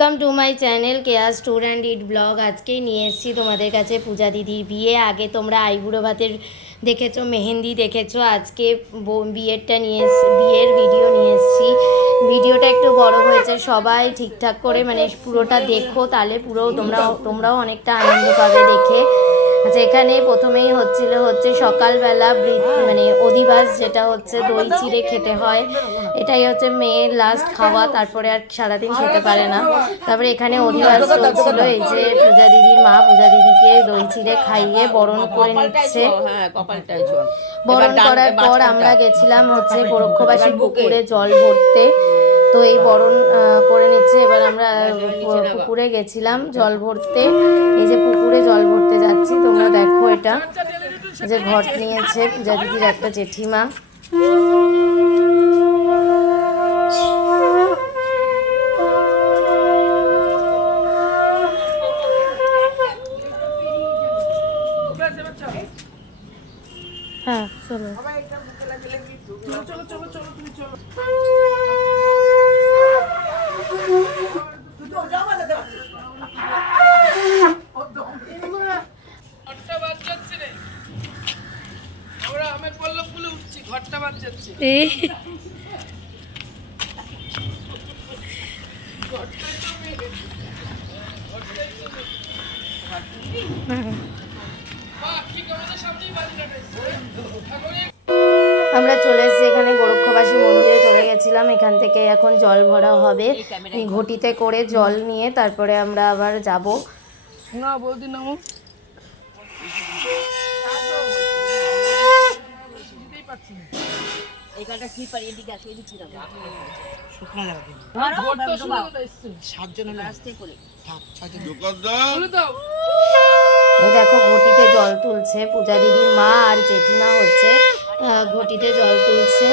Welcome to my channel care store and it blog. আজকেই নিয়ে এসেছি তোমাদের কাছে পূজা দিদির বিয়ে। আগে তোমরা আইবুড়ো ভাতের দেখেছো, মেহেন্দি দেখেছো, আজকে বিয়ের ভিডিও নিয়ে এসেছি। ভিডিওটা একটু বড় হয়েছে, সবাই ঠিকঠাক করে মানে পুরোটা দেখো, তাহলে পুরো তোমরাও অনেকটা আনন্দ পাবে দেখে। আচ্ছা, এখানে প্রথমেই হচ্ছে সকালবেলা মানে অধিবাস, যেটা হচ্ছে দই চিড়ে খেতে হয়। এটাই হচ্ছে মেয়ের লাস্ট খাওয়া, তারপরে আর সারাদিন খেতে পারে না। তারপরে এখানে অধিবাস চলছিল। এই যে পূজা দিদির মা পূজা দিদিকে দই চিড়ে খাইয়ে বরণ করে নিচ্ছে। বরণ করার পর আমরা গেছিলাম হচ্ছে গোরক্ষবাসী পুকুরে জল ভরতে। তো এই বরণ করে নিচ্ছে। এবার আমরা পুকুরে গেছিলাম জল ভরতে। এই যে পুকুরে জল ভরতে যাচ্ছি, তোমরা দেখো। এটা যে ঘট নিয়েছে পূজা দিদির একটা জেঠিমা। হ্যাঁ, চলো চলো চলো চলো তুমি চলো। ঘরটা বাদ যাচ্ছে। আমরা চলে এসেছি এখানে গোরক্ষবাসী মন্দিরে চলে গেছিলাম। এখান থেকে এখন জল ভরা হবে, ঘটিতে করে জল নিয়ে তারপরে আমরা আবার যাব। না বৌদি নামো। দেখো ঘটিতে জল তুলছে পূজা দিদির মা আর জেঠিমা হচ্ছে ঘটিতে জল তুলছে।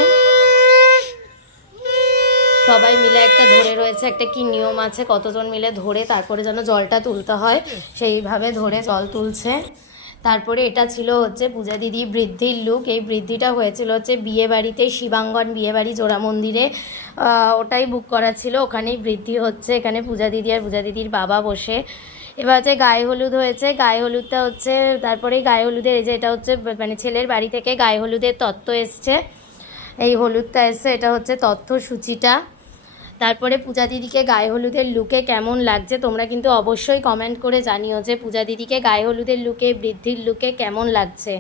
সবাই মিলে একটা ধরে রয়েছে, একটা কি নিয়ম আছে, কতজন মিলে ধরে তারপরে যেন জলটা তুলতে হয়, সেইভাবে ধরে জল তুলছে। তারপরে এটা ছিল হচ্ছে পূজা দিদি বৃদ্ধির লুক। এই বৃদ্ধিটা হয়েছিল হচ্ছে বিয়েবাড়িতে, শিবাঙ্গন বিয়েবাড়ি জোড়া মন্দিরে। ওটাই বুক করা ছিল, ওখানেই বৃদ্ধি হচ্ছে। এখানে পূজা দিদি আর পূজা দিদির বাবা বসে। এবার হচ্ছে গায়ে হলুদ হয়েছে। গায়ে হলুদটা হচ্ছে তারপরেই গায়ে হলুদের এই যে এটা হচ্ছে মানে ছেলের বাড়ি থেকে গায়ে হলুদের তত্ত্ব এসছে। এই হলুদটা এসছে, এটা হচ্ছে তথ্যসূচিটা। তারপরে পূজা দিদিকে গায়ে হলুদের লুকে কেমন লাগছে তোমরা কিন্তু অবশ্যই কমেন্ট করে জানিও যে পূজা দিদিকে গায়ে হলুদের লুকে, বৃদ্ধির লুকে কেমন লাগছে।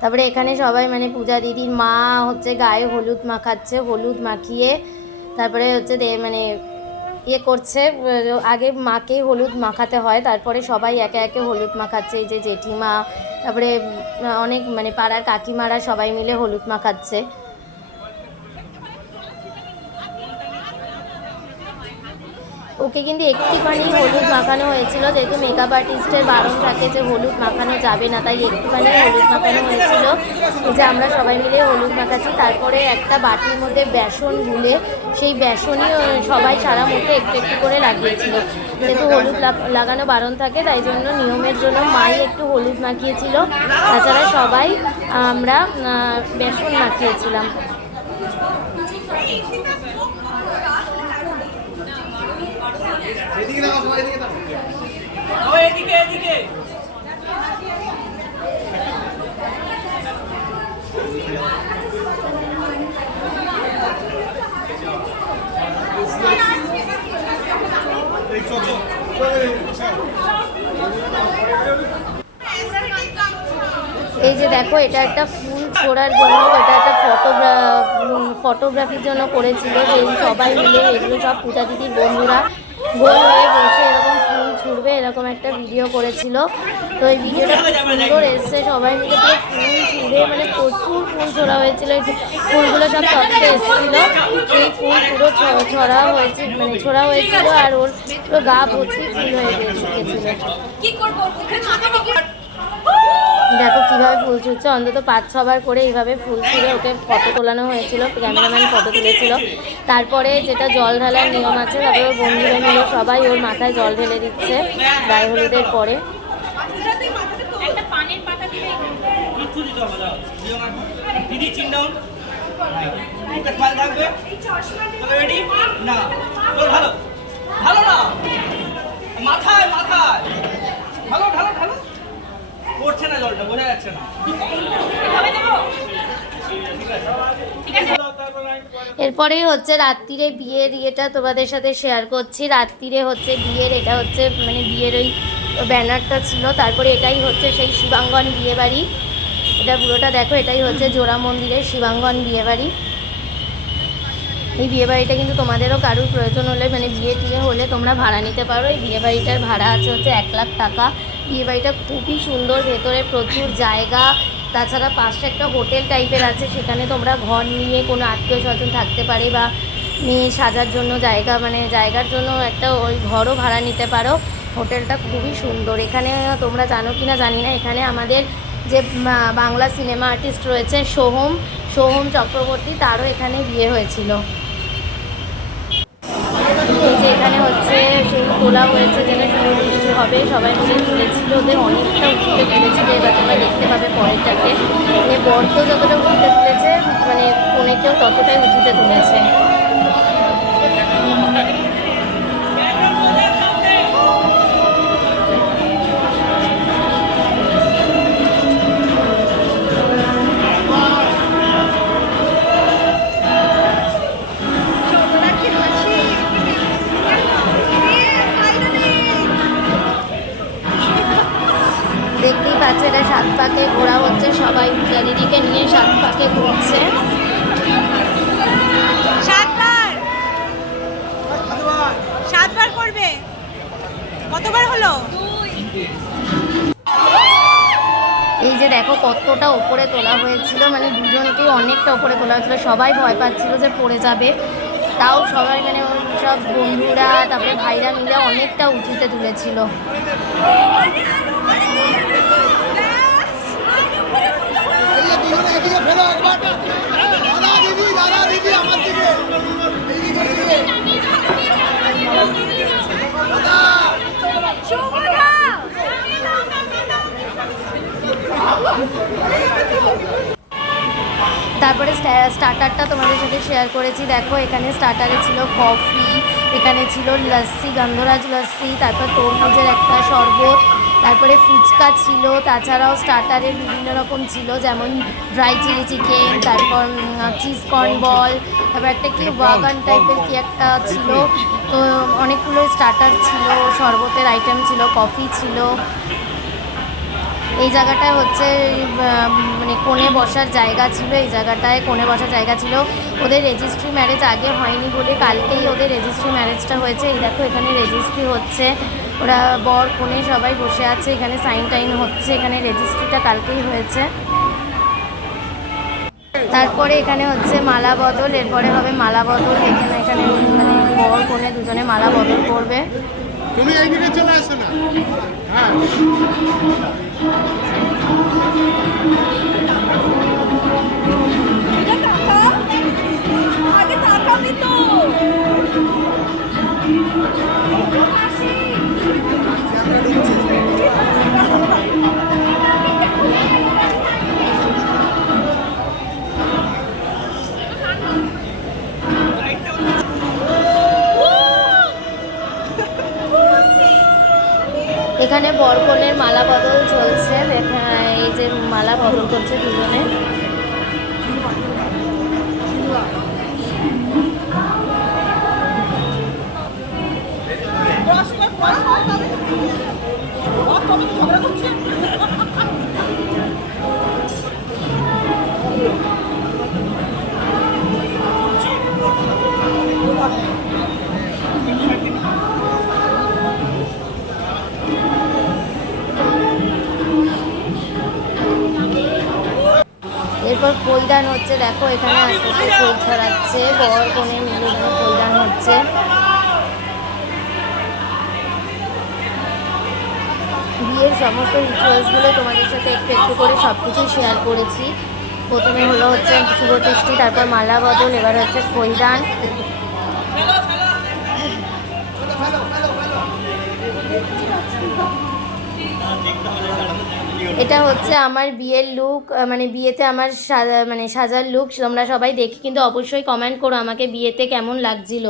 তারপরে এখানে সবাই মানে পূজা দিদির মা হচ্ছে গায়ে হলুদ মাখাচ্ছে, হলুদ মাখিয়ে তারপরে হচ্ছে মানে ইয়ে করছে। আগে মাকেই হলুদ মাখাতে হয়, তারপরে সবাই একে একে হলুদ মাখাচ্ছে। এই যে জেঠিমা, তারপরে অনেক মানে পাড়ার কাকিমারা সবাই মিলে হলুদ মাখাচ্ছে। ওকে কিন্তু একটুখানি হলুদ মাখানো হয়েছিল, যেহেতু মেকআপ আর্টিস্টের বারণ থাকে যে হলুদ মাখানো যাবে না, তাই একটুখানি হলুদ মাখানো হয়েছিল। যে আমরা সবাই মিলে হলুদ মাখাচ্ছি। তারপরে একটা বাটির মধ্যে বেসন গুলে সেই বেসনই সবাই সারা মুখে একটু একটু করে লাগিয়েছিল। যেহেতু হলুদ লাগানো বারণ থাকে, তাই জন্য নিয়মের জন্য মাই একটু হলুদ মাখিয়েছিল, তাছাড়া সবাই আমরা বেসন মাখিয়েছিলাম। এই যে দেখো, এটা একটা ফুল ছোড়ার জন্য, এটা একটা ফটোগ্রাফির জন্য করেছিল, যে সবাই মিলে এগুলো সব পূজা দিদির বন্ধুরা গোল হয়ে বসে এরকম ফুল ছুড়বে, এরকম একটা ভিডিও করেছিল। তো এই ভিডিওটা খুব সুন্দর এসছে, সবাই মিলে পুরো ফুল ছুড়ে মানে প্রচুর ফুল ছোড়া হয়েছিল। এই ফুলগুলো সব তত্ত্বে এসেছিলো, এই ফুল পুরো ছড়া হয়েছিল আর ওর পুরো গা ভর্তি ফুল হয়ে গেছিল। দেখো কিভাবে ফুল ছুটছে, অন্তত 5-6 বার করে এইভাবে ফুল ছুঁড়ে ওকে ফটো তোলানো হয়েছিল, ক্যামেরাম্যান ফটো তুলেছিল। তারপরে যেটা জল ঢালার নিয়ম আছে, তারপরে ওর বন্ধুরা মিলে সবাই ওর মাথায় জল ঢেলে দিচ্ছে গায়ে হলুদের পরে। দিদি চিন ডাউন মুখে স্মাইল থাকবে তবে রেডি না তোর ভালো ভালো না মাথায় মাথায় ভালো ঢালো ঢালো পড়ছে না জলটা বোঝা যাচ্ছে না এরপরেই হচ্ছে রাত্রিরে বিয়ের ইয়েটা তোমাদের সাথে শেয়ার করছি। রাত্রিরে হচ্ছে বিয়ের, এটা হচ্ছে মানে বিয়ের ওই ব্যানারটা ছিল। তারপরে এটাই হচ্ছে সেই শিবাঙ্গন বিয়েবাড়ি, এটা পুরোটা দেখো, এটাই হচ্ছে জোড়া মন্দিরের শিবাঙ্গন বিয়েবাড়ি। এই বিয়েবাড়িটা কিন্তু তোমাদেরও কারোর প্রয়োজন হলে মানে বিয়ে টিয়ে হলে তোমরা ভাড়া নিতে পারো। এই বিয়েবাড়িটার ভাড়া আছে হচ্ছে 1 লাখ টাকা। বিয়েবাড়িটা খুবই সুন্দর, ভেতরে প্রচুর জায়গা, তাছাড়া পাশে একটা হোটেল টাইপের আছে, সেখানে তোমরা ঘর নিয়ে কোনো আত্মীয় স্বজন থাকতে পারে বা মেয়ে সাজার জন্য জায়গা মানে জায়গার জন্য একটা ওই ঘরও ভাড়া নিতে পারো। হোটেলটা খুবই সুন্দর। এখানে তোমরা জানো কি না জানি না, এখানে আমাদের যে বাংলা সিনেমা আর্টিস্ট রয়েছে সোহম চক্রবর্তী, তারও এখানে বিয়ে হয়েছিল। এই যে এখানে হচ্ছে সেই তোলা হয়েছে, যেখানে বৃষ্টি হবে সবাই মিলে তুলেছিল, ওদের অনেকটা উঁচুতে তুলেছিল। এবার তোমরা দেখতে পাবে পরেরটাকে, মানে বর্ত যতটা উঁচুতে তুলেছে মানে কনেকেও ততটাই উঁচুতে তুলেছে। দেখতেই পাচ্ছে এটা 7 পাকে ঘোরা হচ্ছে, সবাই পূজা দিদিকে নিয়ে 7 পাকে ঘুরছে। 7 বার করবে, কতবার হলো? এই যে দেখো কতটা ওপরে তোলা হয়েছিল, মানে দুজনকেই অনেকটা ওপরে তোলা হয়েছিল। সবাই ভয় পাচ্ছিল যে পড়ে যাবে, তাও সবাই মানে সব বন্ধুরা তারপরে ভাইরা মিলে অনেকটা উঁচুতে তুলেছিল। তারপরে স্টার্টারটা তোমাদের সাথে শেয়ার করেছি। দেখো এখানে স্টার্টারে ছিল কফি, এখানে ছিল লস্যি, গন্ধরাজ লস্যি, তারপর তরমুজের একটা শরবত, তারপরে ফুচকা ছিল। তাছাড়াও স্টার্টারে বিভিন্ন রকম ছিল, যেমন ড্রাই চিলি চিকেন, তারপর চিজ কর্ন বল, তারপর একটা কি ওয়াগান টাইপের কি একটা ছিল। তো অনেকগুলো স্টার্টার ছিল, শরবতের আইটেম ছিল, কফি ছিল। এই জায়গাটায় হচ্ছে মানে কোণে বসার জায়গা ছিল, এই জায়গাটায় কোণে বসার জায়গা ছিল। ওদের রেজিস্ট্রি ম্যারেজ আগে হয়নি বলে কালকেই ওদের রেজিস্ট্রি ম্যারেজটা হয়েছে। এই দেখো এখানে রেজিস্ট্রি হচ্ছে, ওরা বর কোণে সবাই বসে আছে, এখানে সাইন টাইন হচ্ছে, এখানে রেজিস্ট্রিটা কালকেই হয়েছে। তারপরে এখানে হচ্ছে মালা বদল, এরপরে হবে মালা বদল। এখানে মানে বর কোণে দুজনে মালা বদল করবে। তুমি এইদিকে চলে আসো না। হ্যাঁ আগে তাকাবি তো। এখানে বরকনের মালা বদল চলছে, এই যে মালা বদল করছে দুজনে। এরপর কৈদান হচ্ছে, দেখো এখানে আস্তে আস্তে কই ছড়াচ্ছে, বর কনে মিলে এখানে কৈদান হচ্ছে। বিয়ের সমস্ত রিচুয়ালসগুলো তোমাদের সাথে একটু একটু করে সব কিছুই শেয়ার করেছি। প্রথমে হলো হচ্ছে শুভদৃষ্টি, তারপর মালা বদল, এবার হচ্ছে কৈদান। এটা হচ্ছে আমার বিয়ের লুক, মানে বিয়েতে আমার সাজার লুক। তোমরা সবাই দেখে কিন্তু অবশ্যই কমেন্ট করো আমাকে বিয়েতে কেমন লাগছিল।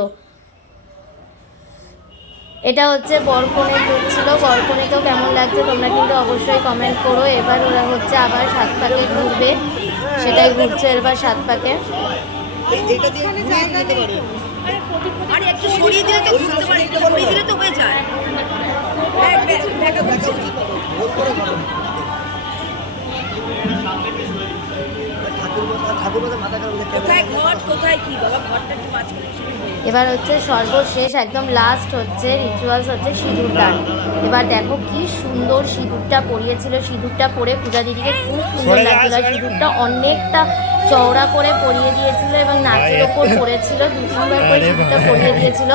এটা হচ্ছে বরকনের লুক ছিল, বরকনেতেও কেমন লাগছে তোমরা কিন্তু অবশ্যই কমেন্ট করো। এবার ওরা হচ্ছে আবার 7 পাকে ঘুরবে, সেটাই ঘুরছে এবার 7 পাকে। আরে একটু সরিয়ে দিলে তো ঘুরতে পারে, একটু সরিয়ে দিলে তো হয়ে যায়। কোথায় ঘট কোথায় কি বাবা, ঘরটা একটু মাঝখানে এবার হচ্ছে সর্বশেষ একদম লাস্ট হচ্ছে রিচুয়ালস হচ্ছে সিঁদুর দান। এবার দেখো কি সুন্দর সিঁদুরটা পরিয়েছিল, সিঁদুরটা পরে পূজা দিদিকে খুব সুন্দর লাগছিল। সিঁদুরটা অনেকটা চওড়া করে পরিয়ে দিয়েছিল এবং নাকের ওপর পড়েছিল, 2-3 বার করে সিঁদুরটা পরিয়ে দিয়েছিল,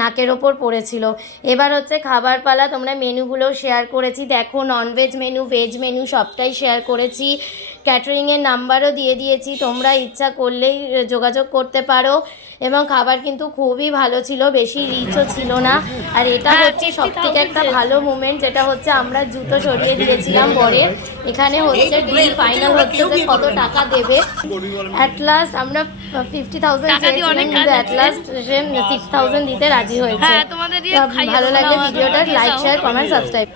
নাকের ওপর পড়েছিল। এবার হচ্ছে খাবার পালা। তোমরা মেনুগুলো শেয়ার করেছি, দেখো ননভেজ মেনু, ভেজ মেনু সবটাই শেয়ার করেছি। ক্যাটারিংয়ের নাম্বারও দিয়ে দিয়েছি, তোমরা ইচ্ছা করলেই যোগাযোগ করতে পারো। এবং খাবার কিন্তু খুবই ভালো ছিল, বেশি রিচও ছিল না। আর এটা হচ্ছে সবথেকে একটা ভালো মুমেন্ট, যেটা হচ্ছে আমরা জুতো সরিয়ে দিয়েছিলাম বরের। এখানে হচ্ছে ডিল ফাইনাল হচ্ছে যে কত টাকা দেবে। অ্যাট লাস্ট আমরা 50,000 চেয়েছিলাম, কিন্তু অ্যাট লাস্ট 6,000 দিতে রাজি হয়েছে। ভালো লাগলে ভিডিওটা লাইক, শেয়ার, কমেন্ট, সাবস্ক্রাইব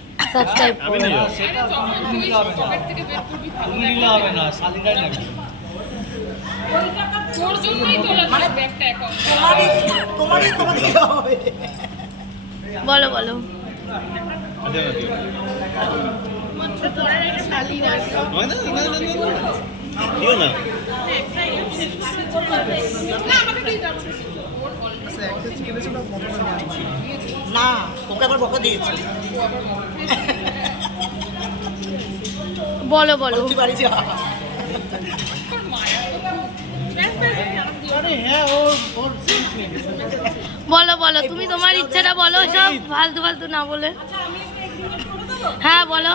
করুন। সেটা তুমি নিলে হবে না, তুমি নিলে হবে না, শালিটাই লাগবে। বলো বলো না, ওকে আবার বকা দিয়েছি। বলো বলো তুই বাড়ি যা। বলো বলো তুমি তোমার ইচ্ছাটা বলো, সব ফালতু ফালতু না বলে। হ্যাঁ বলো।